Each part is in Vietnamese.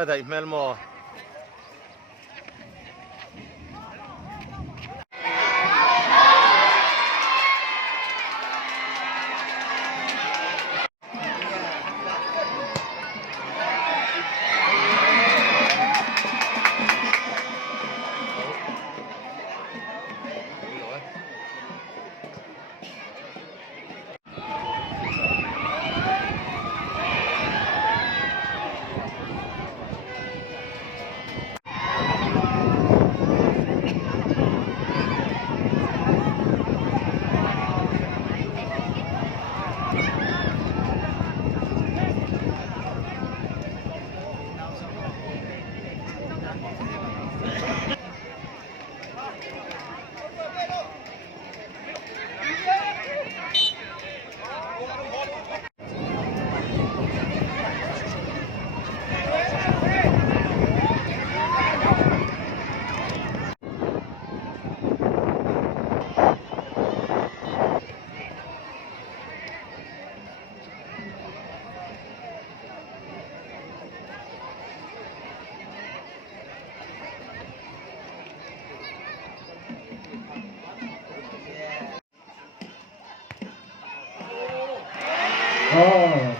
là đẩy mel mò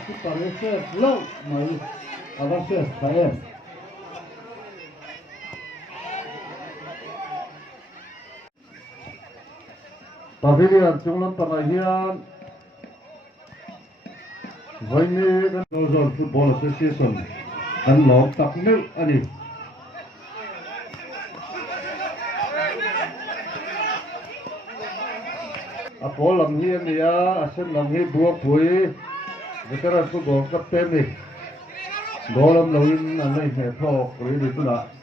que parece low, mas agora se sai. Pavilion chung tanga hian Voini Northern Football Association an lom tak neu ani a pawl lam hi ani a sen lam hi buak pui veteran football captain ni golam loin an nei he thok ri tuna